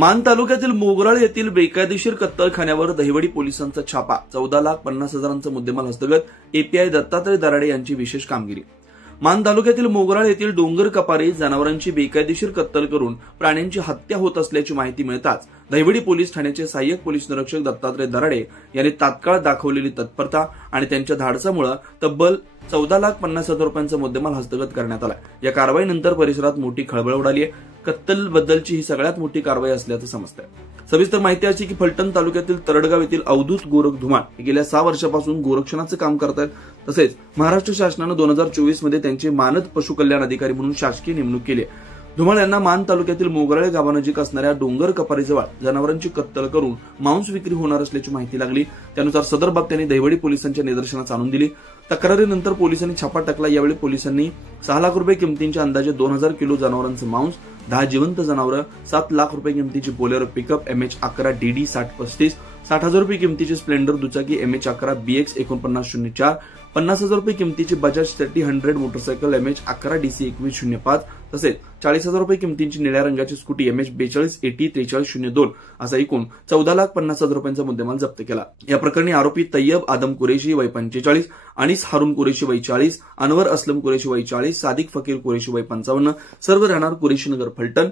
मान तालुक्यातील मोगराळ येथील बेकायदेशीर कत्तलखान्यावर दहिवडी पोलिसांचा छापा. 14,50,000चा मुद्देमाल हस्तगत. एपीआय दत्तात्रय दराडे यांची विशेष कामगिरी. मान तालुक्यातील मोगराळ येथील डोंगर कपारी जनावरांची बेकायदेशीर कत्तल करून प्राण्यांची हत्या होत असल्याची माहिती मिळताच दहिवडी पोलीस ठाण्याचे सहाय्यक पोलीस निरीक्षक दत्तात्रय दराडे यांनी तात्काळ दाखवलेली तत्परता आणि त्यांच्या धाडसामुळे तब्बल 14,50,000 रुपयांचा मुद्देमाल हस्तगत करण्यात आला. या कारवाईनंतर परिसरात मोठी खळबळ उडाली आहे. कत्तल बद्दलची ही सगळ्यात मोठी कारवाई असल्याचं समजतंय. सविस्तर माहिती अशी की फलटण तालुक्यातील तरडगाव येथील अवधूत गोरख धुमाळ हे गेल्या 6 वर्षापासून गोरक्षणाचं काम करतात. तसेच महाराष्ट्र शासनानं 2024 मध्ये त्यांचे मानद पशुकल्याण अधिकारी म्हणून शासकीय नेमणूक केली. धुमाळ यांना मान तालुक्यातील मोगराळे गावानजीक असणाऱ्या डोंगर कपारीजवळ जनावरांची कत्तल करून मांस विक्री होणार असल्याची माहिती लागली. त्यानुसार सदर बाब त्यांनी दहिवडी पोलिसांच्या निदर्शनास आणून दिली. तक्रारीनंतर पोलिसांनी छापा टाकला. यावेळी पोलिसांनी 6 लाख रुपये किमतीच्या अंदाजे 2000 किलो जनावरांचं मांस, 10 जिवंत जनावरं, 7 लाख रुपये किमतीची बोलेरो पिकअप MH11 DD 6035, 60,000 रुपये किमतीची स्प्लेंडर दुचाकी MH11 BX 4904, 50,000 रुपये किमतीची बजाज 30-100 मोटरसायकल MH11 DC 2105, तसेच 40,000 रुपये किमतीची निळ्या रंगाची स्कूटी MH42 AT 4302 असा एकूण 14,50,000 रुपयांचा मुद्देमाल जप्त केला. या प्रकरणी आरोपी तय्यब आदम कुरेशी वय 45, अनिस हारून कुरेशी वय 40, अनवर असलम कुरेशी वय 40, सादिक फकीर कुरेशी वय 55 सर्व राहणार कुरेशीनगर फलटण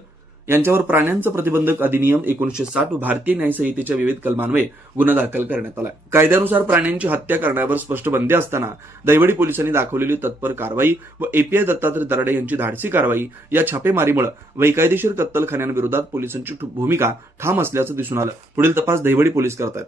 यांच्यावर प्राण्यांचा प्रतिबंधक अधिनियम 1960 व भारतीय न्याय संहितेच्या विविध कलमान्वये गुन्हा दाखल करण्यात आला. कायद्यानुसार प्राण्यांची हत्या करण्यावर स्पष्ट बंदी असताना दहिवडी पोलिसांनी दाखवलेली तत्पर कारवाई व एपीआय दत्तात्रय दराडे यांची धाडसी कारवाई या छापेमारीमुळे बेकायदेशीर कत्तलखान्यांविरोधात पोलिसांची भूमिका ठाम असल्याचं दिसून आलं. पुढील तपास दहिवडी पोलीस करतात.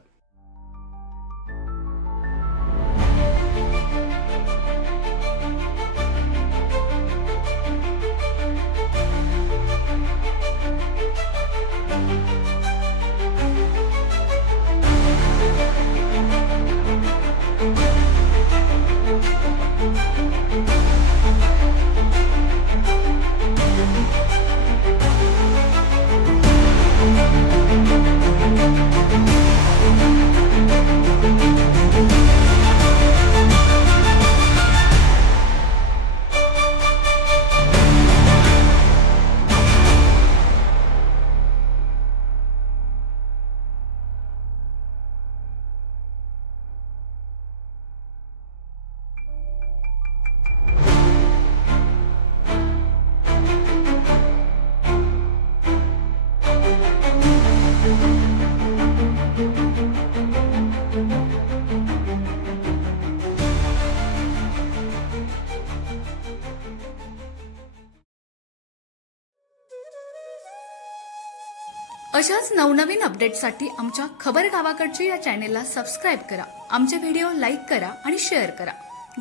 अशाच नवनवीन अपडेटसाठी आमच्या खबर गावाकडची या चॅनेलला सबस्क्राईब करा. आमचे व्हिडिओ लाईक करा आणि शेअर करा.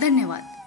धन्यवाद.